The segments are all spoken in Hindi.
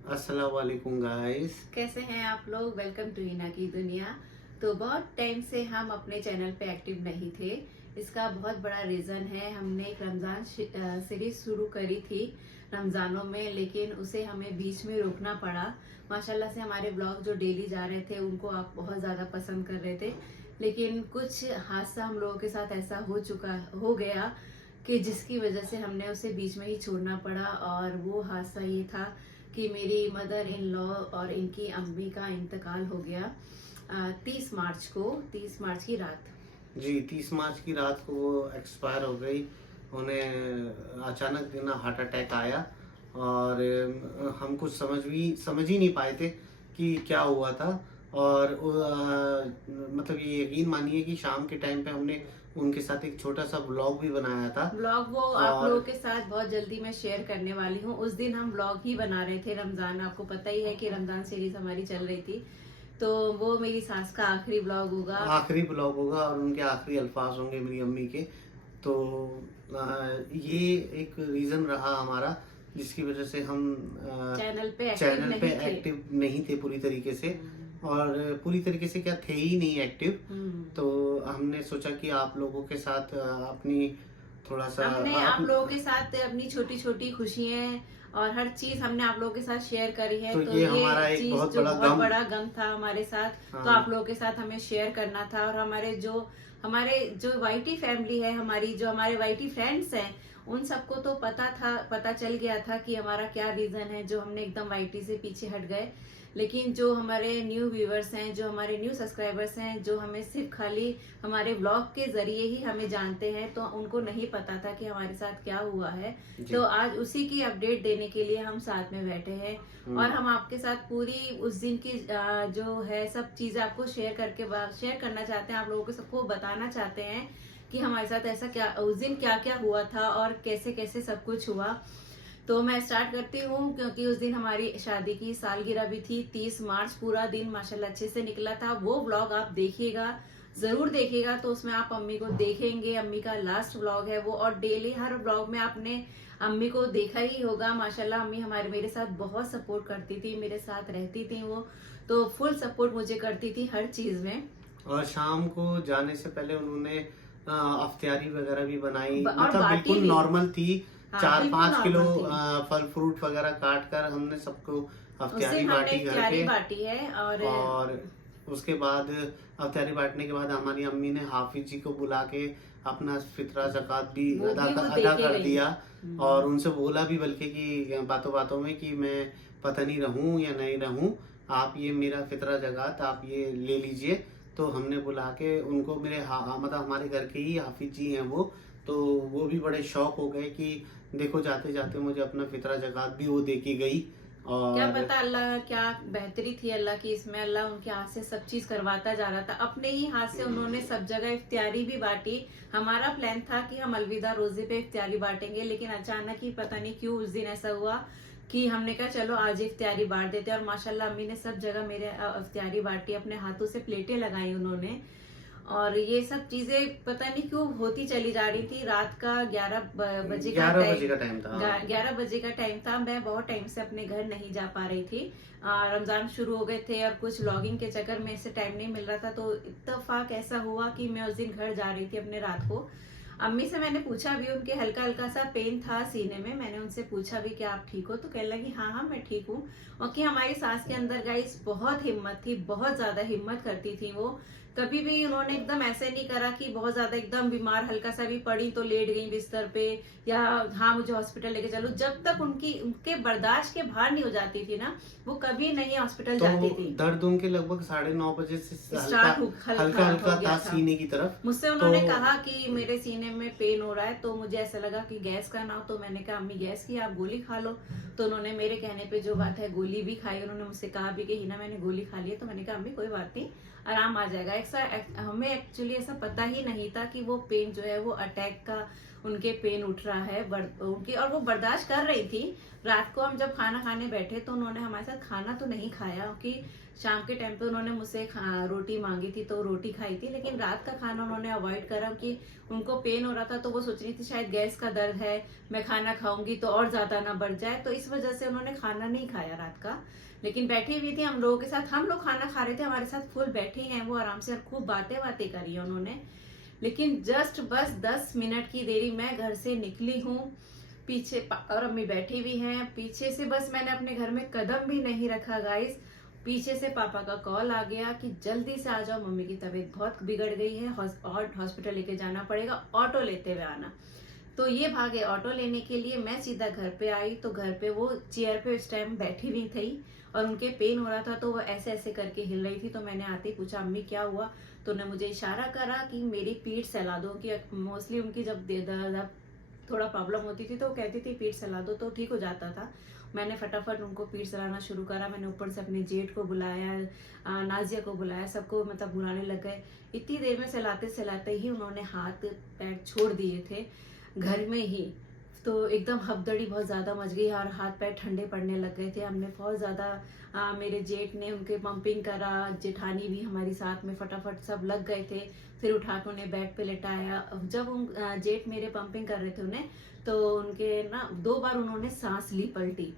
अस्सलाम वालेकुम गाइस। कैसे हैं आप लोग। वेलकम टू हिना की दुनिया। तो बहुत टाइम से हम अपने चैनल पे एक्टिव नहीं थे। इसका बहुत बड़ा रीज़न है, हमने एक रमज़ान सीरीज शुरू करी थी रमज़ानों में, लेकिन उसे हमें बीच में रोकना पड़ा। माशाल्लाह से हमारे ब्लॉग जो डेली जा रहे थे उनको आप बहुत ज़्यादा पसंद कर रहे थे, लेकिन कुछ हादसा हम लोगों के साथ ऐसा हो गया कि जिसकी वजह से हमने उसे बीच में ही छोड़ना पड़ा। और वो हादसा ये था कि मेरी मदर इन लॉ और इनकी अम्मी का इंतकाल हो गया 30 मार्च की रात। जी, 30 मार्च की रात को वो एक्सपायर हो गई। उन्हें अचानक ना हार्ट अटैक आया और हम कुछ समझ ही नहीं पाए थे कि क्या हुआ था। और मतलब ये यकीन मानिए कि शाम के टाइम पे हमने उनके साथ एक छोटा सा व्लॉग भी बनाया था। ब्लॉग वो आप और लोगों के साथ बहुत जल्दी मैं शेयर करने वाली हूँ। उस दिन हम ब्लॉग ही बना रहे थे, रमजान आपको पता ही है कि रमजान सीरीज हमारी चल रही थी, तो वो मेरी सास का आखिरी ब्लॉग होगा। आखिरी ब्लॉग होगा और उनके आखिरी अल्फाज होंगे मेरी अम्मी के। तो ये एक रीज़न रहा हमारा जिसकी वजह से हम चैनल पे नहीं थे। एक्टिव नहीं थे पूरी तरीके से। हम्म। और पूरी तरीके से क्या थे ही नहीं एक्टिव। हम्म। तो हमने सोचा कि आप लोगों के साथ अपनी थोड़ा सा हमने आप लोगों के साथ अपनी छोटी छोटी खुशियां और हर चीज हमने आप लोगों के साथ शेयर करी है, तो तो ये ये हमारा एक चीज बहुत जो बड़ा बहुत गम। बड़ा गम था हमारे साथ, तो आप हाँ। लोगों के साथ हमें शेयर करना था। और हमारे जो वाईटी फैमिली है, हमारे वाईटी फ्रेंड्स हैं, उन सबको तो पता चल गया था कि हमारा क्या रीजन है जो हमने एकदम वाईटी से पीछे हट गए। लेकिन जो हमारे न्यू व्यूवर्स हैं, जो हमारे न्यू सब्सक्राइबर्स हैं, जो हमें सिर्फ खाली हमारे ब्लॉग के जरिए ही हमें जानते हैं, तो उनको नहीं पता था कि हमारे साथ क्या हुआ है। जी। तो आज उसी की अपडेट देने के लिए हम साथ में बैठे हैं और हम आपके साथ पूरी उस दिन की जो है सब चीजें आपको शेयर करना चाहते हैं। आप लोगों को सबको बताना चाहते हैं कि हमारे साथ ऐसा क्या उस दिन क्या क्या हुआ था और कैसे कैसे सब कुछ हुआ। तो मैं स्टार्ट करती हूँ, क्योंकि उस दिन हमारी शादी की सालगिरह भी थी। 30 मार्च पूरा दिन माशाल्लाह अच्छे से निकला था। वो व्लॉग आप देखिएगा, जरूर देखिएगा, तो उसमें आप अम्मी को देखेंगे। अम्मी का लास्ट व्लॉग है वो, और डेली हर व्लॉग में आपने अम्मी को देखा ही होगा। माशाल्लाह अम्मी हमारे मेरे साथ बहुत सपोर्ट करती थी, मेरे साथ रहती थी वो, तो फुल सपोर्ट मुझे करती थी हर चीज में। और शाम को जाने से पहले उन्होंने अफ्तारी वगैरह भी बनाई, और मतलब बाटी बिल्कुल भी। नॉर्मल थी। हाँ, चार बिल्कुल पाँच किलो नॉर्मल थी। फल फ्रूट वगैरह काट कर हमने सबको उस अफ्तारी दिन हमने बांटी घर इफ्तियारी पे। बाटी है। और उसके बाद अफ्तारी बांटने के बाद हमारी अम्मी ने हाफिज जी को बुला के अपना फितरा ज़कात भी वो भी वो दे अदा के कर गई। दिया। और उनसे बोला भी बल्कि कि बातों बातों में कि मैं पता नहीं रहूं या नहीं रहूं, आप ये मेरा फितरा ज़कात आप ये ले लीजिए। तो हमने बुला के उनको मतलब हमारे घर के ही हाफिज जी हैं वो। तो वो भी बड़े शौक हो गए कि देखो जाते जाते मुझे अपना फितरा ज़कात भी वो दे के गई। क्या और पता अल्लाह क्या बेहतरी थी अल्लाह की इसमें। अल्लाह उनके हाथ से सब चीज करवाता जा रहा था। अपने ही हाथ से उन्होंने सब जगह इफ्तियारी भी बांटी। हमारा प्लान था कि हम अलविदा रोजे पे इफ्तियारी बांटेंगे, लेकिन अचानक ही पता नहीं क्यों उस दिन ऐसा हुआ कि हमने कहा चलो आज इफ्तियारी बांट देते हैं। और माशाल्लाह अम्मी ने सब जगह मेरे इफ्तियारी बांटी, अपने हाथों से प्लेटें लगाई उन्होंने। और ये सब चीजें पता नहीं क्यों होती चली जा रही थी। रात का 11 बजे का 11 बजे टाइम का टाइम था। हाँ। 11 बजे का टाइम था। मैं बहुत टाइम से अपने घर नहीं जा पा रही थी। रमजान शुरू हो गए थे और कुछ लॉगिंग के चक्कर में इससे टाइम नहीं मिल रहा था। तो इत्तेफाक ऐसा हुआ कि मैं उस दिन घर जा रही थी अपने रात को। अम्मी से मैंने पूछा भी, उनके हल्का हल्का सा पेन था सीने में। मैंने उनसे पूछा भी कि आप ठीक हो, तो कहने लगी हाँ हाँ मैं ठीक हूँ। और कि हमारी सास के अंदर गाइस बहुत हिम्मत थी, बहुत ज्यादा हिम्मत करती थी वो। कभी भी उन्होंने एकदम ऐसे नहीं करा कि बहुत ज्यादा एकदम बीमार हल्का सा भी पड़ी तो लेट गई बिस्तर पे, या हाँ मुझे हॉस्पिटल लेके चलो। जब तक उनके बर्दाश्त के बाहर नहीं हो जाती थी ना, वो कभी नहीं हॉस्पिटल तो जाती थी। दर्द उनके लगभग 9:30 बजे से हल्का हल्का हाँ, हो हल्का गया था था। सीने की तरफ। मुझसे तो उन्होंने कहा कि मेरे सीने में पेन हो रहा है, तो मुझे ऐसा लगा कि गैस का ना हो। तो मैंने कहा अम्मी गैस की आप गोली खा लो। तो उन्होंने मेरे कहने पे जो बात है गोली भी खाई। उन्होंने मुझसे कहा भी कि हिना मैंने गोली खा ली है। तो मैंने कहा अम्मी कोई बात नहीं, आराम आ जाएगा। हमें एक्चुअली ऐसा पता ही नहीं था कि वो पेन जो है वो अटैक का उनके पेन उठ रहा है उनकी, और वो बर्दाश्त कर रही थी। रात को हम जब खाना खाने बैठे तो उन्होंने हमारे साथ खाना तो नहीं खाया, क्योंकि शाम के टाइम पे उन्होंने मुझसे रोटी मांगी थी तो रोटी खाई थी, लेकिन रात का खाना उन्होंने अवॉइड करा कि उनको पेन हो रहा था। तो वो सोच रही थी शायद गैस का दर्द है, मैं खाना खाऊंगी तो और ज्यादा ना बढ़ जाए, तो इस वजह से उन्होंने खाना नहीं खाया रात का। लेकिन बैठी हुई थी हम लोगों के साथ, हम लोग खाना खा रहे थे, हमारे साथ फुल बैठी हैं वो आराम से, खूब बातें करी है उन्होंने। लेकिन जस्ट बस 10 मिनट की देरी, मैं घर से निकली हूँ, पीछे और अम्मी बैठी हुई हैं पीछे से, बस मैंने अपने घर में कदम भी नहीं रखा गाइस, पीछे से पापा का कॉल आ गया कि जल्दी से आ जाओ, मम्मी की तबीयत बहुत बिगड़ गई है और हॉस्पिटल लेके जाना पड़ेगा, ऑटो लेते हुए आना। तो ये भागे ऑटो लेने के लिए, मैं सीधा घर पे आई तो घर पे वो चेयर पे उस टाइम बैठी हुई थी और उनके पेन हो रहा था, तो वो ऐसे ऐसे करके हिल रही थी। तो मैंने आते ही पूछा अम्मी क्या हुआ, तो उन्होंने मुझे इशारा करा कि मेरी पीठ सहला दो, कि मोस्टली उनकी जब थोड़ा प्रॉब्लम होती थी तो वो कहती थी पीठ सहला दो, तो ठीक हो जाता था। मैंने फटाफट उनको पीठ सहलाना शुरू करा, मैंने ऊपर से अपने जेठ को बुलाया, नाजिया को बुलाया, सबको मतलब बुलाने लग गए। इतनी देर में सहलाते सहलाते ही उन्होंने हाथ पैर छोड़ दिए थे घर में ही, तो एकदम हबदड़ी बहुत ज़्यादा मच गई और हाथ पैर ठंडे पड़ने लग गए थे। हमने बहुत ज़्यादा मेरे जेठ ने उनके पंपिंग करा, जेठानी भी हमारी साथ में, फटाफट सब लग गए थे। फिर उठा के उन्हें बेड पे लेटाया। जब उन जेठ मेरे पंपिंग कर रहे थे उन्हें, तो उनके ना 2 बार उन्होंने सांस ली, पलटी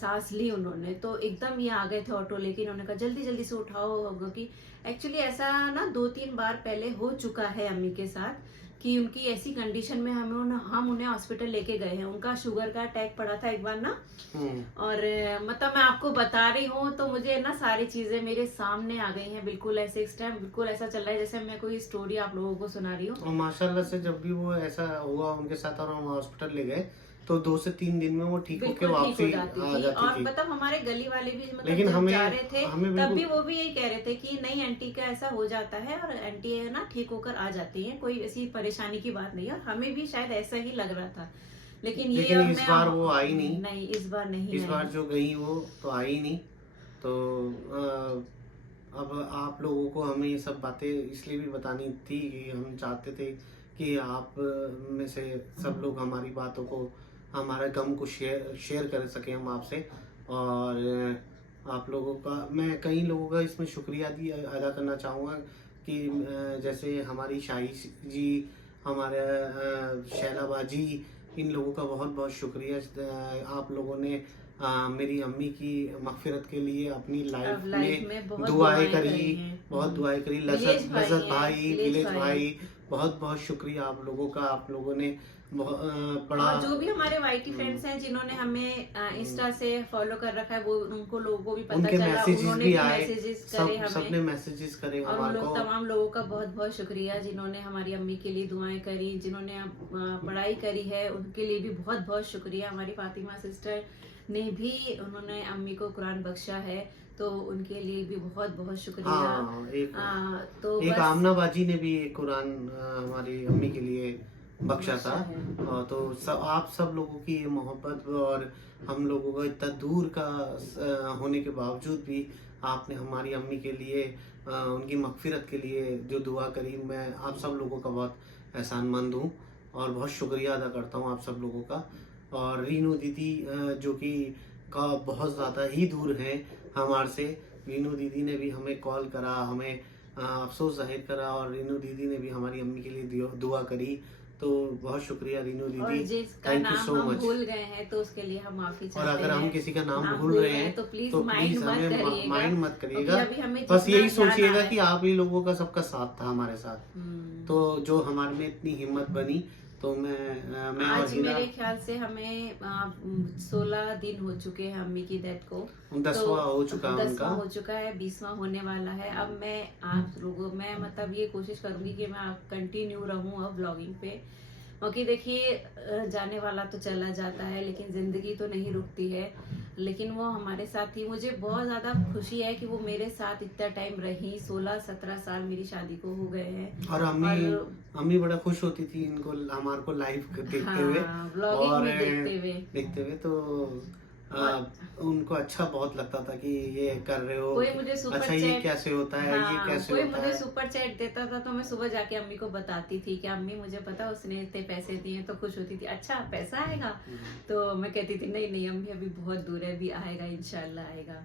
सांस ली उन्होंने, तो एकदम ये आ गए थे ऑटो लेके। उन्होंने कहा जल्दी जल्दी से उठाओ, क्योंकि एक्चुअली ऐसा ना 2-3 बार पहले हो चुका है अम्मी के साथ कि उनकी ऐसी कंडीशन में हम उन्हें हॉस्पिटल लेके गए हैं। उनका शुगर का अटैक पड़ा था एक बार ना, और मतलब मैं आपको बता रही हूँ तो मुझे ना सारी चीजें मेरे सामने आ गई हैं, बिल्कुल ऐसे इस टाइम बिल्कुल ऐसा चल रहा है जैसे मैं कोई स्टोरी आप लोगों को सुना रही हूँ। और माशाल्लाह से जब भी वो ऐसा हुआ उनके साथ और हम हॉस्पिटल ले गए तो 2 से 3 दिन में वो ठीक होके बिल्कुल ठीक हो वापसी जाती आ थी। जाती और थी। मतलब हमारे गली वाले भी मतलब लेकिन जब हमें जा रहे थे हमें तब बिल्कुल भी वो भी यही कह रहे थे कि नहीं आंटी का ऐसा हो जाता है और आंटी है ना ठीक होकर आ जाती है, कोई ऐसी परेशानी की बात नहीं है। और हमें भी शायद ऐसा ही लग रहा था, लेकिन ये लेकिन इस हमने बार वो आई नहीं। नहीं, इस बार नहीं इस आई। बार जो गई वो तो आई नहीं। तो अब आप लोगों को हमें ये सब बातें इसलिए भी बतानी थी कि हम चाहते थे कि आप में से सब लोग हमारी बातों को, हमारे गम को शेयर कर सकें हम आपसे। और आप लोगों का, मैं कई लोगों का इसमें शुक्रिया अदा करना चाहूँगा कि जैसे हमारी शाही जी, हमारे शैलाबाजी, इन लोगों का बहुत बहुत शुक्रिया। आप लोगों ने मेरी अम्मी की मगफिरत के लिए अपनी लाइफ में बहुत दुआएं करी, हैं। बहुत दुआएं करी। लजत भाई, विलेज भाई, बहुत बहुत शुक्रिया आप लोगों का। आप लोगों ने बड़ा, और जो भी हमारे वाईटी फ्रेंड्स हैं जिन्होंने हमें इंस्टा से फॉलो कर रखा है, वो उनको लोगों को भी पता उनके चला, मैसेजेस उन्होंने भी भी आए, मैसेजेस करे हमें, सबने मैसेजेस करे और उन हमारे लोग को। तमाम लोगों का बहुत बहुत शुक्रिया जिन्होंने हमारी अम्मी के लिए दुआएं करी, जिन्होंने पढ़ाई करी है उनके लिए भी बहुत बहुत शुक्रिया। हमारी फातिमा सिस्टर ने भी, उन्होंने अम्मी को कुरान बख्शा है, तो उनके लिए भी बहुत बहुत शुक्रिया। हाँ, तो एक बस आमना बाजी ने भी एक कुरान हमारी अम्मी के लिए बख्शा था। और तो आप सब लोगों की ये मोहब्बत और हम लोगों का इतना दूर का होने के बावजूद भी आपने हमारी अम्मी के लिए, उनकी मगफिरत के लिए जो दुआ करी, मैं आप सब लोगों का बहुत एहसानमंद हूँ और बहुत शुक्रिया अदा करता हूँ आप सब लोगों का। और रीनू दीदी जो कि का बहुत ज़्यादा ही दूर है हमारे से, रीनू दीदी ने भी हमें कॉल करा, हमें अफसोस जाहिर करा, और रीनू दीदी ने भी हमारी अम्मी के लिए दुआ करी। तो बहुत शुक्रिया रीनू और दीदी, जिसका थैंक यू नाम सो हम मच। भूल गए हैं तो उसके लिए हम माफी और चाहते अगर हम हैं। किसी का नाम नाम भूल रहे हैं तो प्लीज तो माइंड प्लीज मत हमें करिएगा, माइंड मत करिएगा। अभी हमें बस जितना यही ज्ञान आ सोचिएगा रहा कि है। आप ही लोगों का सबका साथ था हमारे साथ। तो जो हमारे में इतनी हिम्मत बनी, तो मैं और आज हिना, मेरे ख्याल से हमें 16 दिन हो चुके हैं अम्मी की डेथ को। 10वां हो चुका है 10वां उनका। हो चुका है, 20वां होने वाला है। अब मैं आप लोगों, मैं मतलब ये कोशिश करूंगी कि मैं कंटिन्यू रहूं अब ब्लॉगिंग पे, क्योंकि देखिए जाने वाला तो चला जाता है लेकिन जिंदगी तो नहीं रुकती है। लेकिन वो हमारे साथ ही, मुझे बहुत ज्यादा खुशी है कि वो मेरे साथ इतना टाइम रही, 16-17 साल मेरी शादी को हो गए हैं। और अम्मी बड़ा खुश होती थी इनको, हमारे को लाइव देखते हुए ब्लॉगिंग और में देखते हुए। तो उनको अच्छा बहुत लगता था कि ये कर रहे हो, कोई मुझे सुपर अच्छा ये चैट, कैसे होता है, ये हाँ, कैसे कोई होता मुझे है। सुपर चैट देता था तो मैं सुबह जाके अम्मी को बताती थी कि अम्मी मुझे पता उसने इतने पैसे दिए, तो खुश होती थी, अच्छा पैसा आएगा। तो मैं कहती थी नहीं नहीं अम्मी अभी बहुत दूर है, अभी आएगा, इंशाल्लाह आएगा।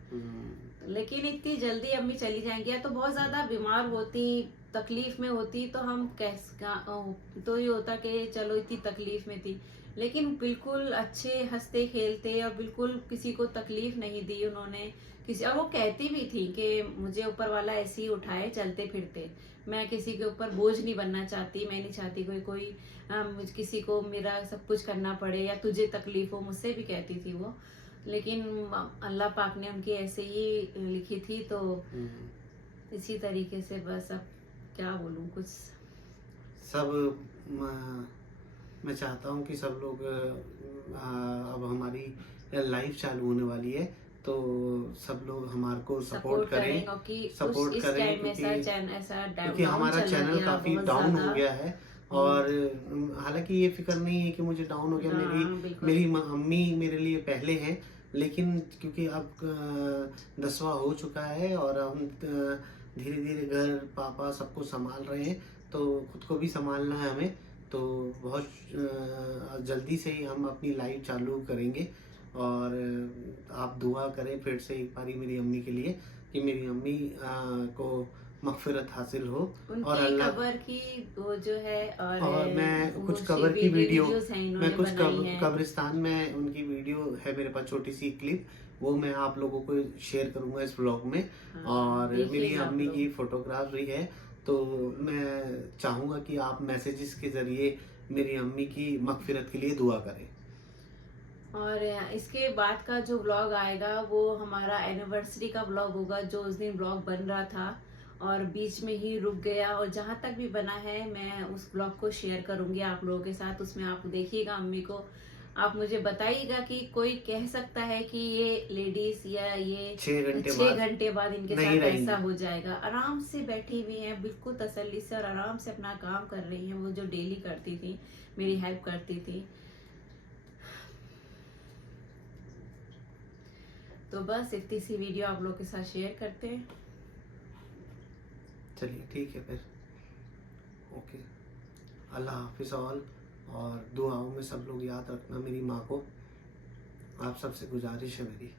लेकिन इतनी जल्दी अम्मी चली जाएंगी, या तो बहुत ज्यादा बीमार होती, तकलीफ में होती, तो हम तो ये होता कि चलो इतनी तकलीफ में थी, लेकिन बिल्कुल अच्छे हंसते खेलते और बिल्कुल किसी को तकलीफ नहीं दी उन्होंने किसी। और वो कहती भी थी कि मुझे ऊपर वाला ऐसे ही उठाए चलते फिरते, मैं किसी के ऊपर बोझ नहीं बनना चाहती, मैं नहीं चाहती कोई मुझ किसी को मेरा सब कुछ करना पड़े या तुझे तकलीफ हो, मुझसे भी कहती थी वो। लेकिन अल्लाह पाक ने उनकी ऐसे ही लिखी थी, तो इसी तरीके से बस अब क्या बोलूं कुछ। सब मैं चाहता हूँ कि सब लोग अब हमारी लाइफ चालू होने वाली है, तो सब लोग हमारे को सपोर्ट करें, और कि सपोर्ट इस करें, टाइम क्योंकि क्योंकि हमारा चैनल काफ़ी डाउन हो गया है। और हालांकि ये फिक्र नहीं है कि मुझे डाउन हो गया, मेरी अम्मी मेरे लिए पहले हैं, लेकिन क्योंकि अब 10वां हो चुका है और हम धीरे धीरे घर पापा सबको संभाल रहे हैं, तो खुद को भी संभालना है हमें। तो बहुत जल्दी से ही हम अपनी लाइफ चालू करेंगे। और आप दुआ करें फिर से एक बारी मेरी अम्मी के लिए कि मेरी अम्मी को मग़फ़िरत हासिल हो। और अल्लाह कब्र की वो जो है, और मैं कुछ कब्र की वीडियो, मैं कुछ कब्रिस्तान में उनकी वीडियो है मेरे पास, छोटी सी क्लिप, वो मैं आप लोगों को शेयर करूंगा इस ब्लॉग में। और मेरी अम्मी की फोटोग्राफ भी है, तो मैं चाहूँगा कि आप मैसेजेस के ज़रिए मेरी अम्मी की मग़फ़िरत के लिए दुआ करें। और इसके बाद का जो ब्लॉग आएगा वो हमारा एनिवर्सरी का ब्लॉग होगा, जो उस दिन ब्लॉग बन रहा था और बीच में ही रुक गया, और जहाँ तक भी बना है मैं उस ब्लॉग को शेयर करूंगी आप लोगों के साथ। उसमें आप देखिएगा अम्मी को, आप मुझे बताइएगा कि कोई कह सकता है कि ये लेडीज या ये 6 घंटे बाद इनके साथ ऐसा हो जाएगा। आराम से बैठी हुई हैं बिल्कुल तसल्ली से और आराम से अपना काम कर रही हैं, वो जो डेली करती थी, मेरी हेल्प करती थी। तो बस इतनी सी वीडियो आप लोग के साथ शेयर करते हैं। चलिए ठीक है फिर, ओके, अल्लाह हाफिज़ ऑल। और दुआओं में सब लोग याद रखना मेरी माँ को, आप सबसे गुजारिश है मेरी।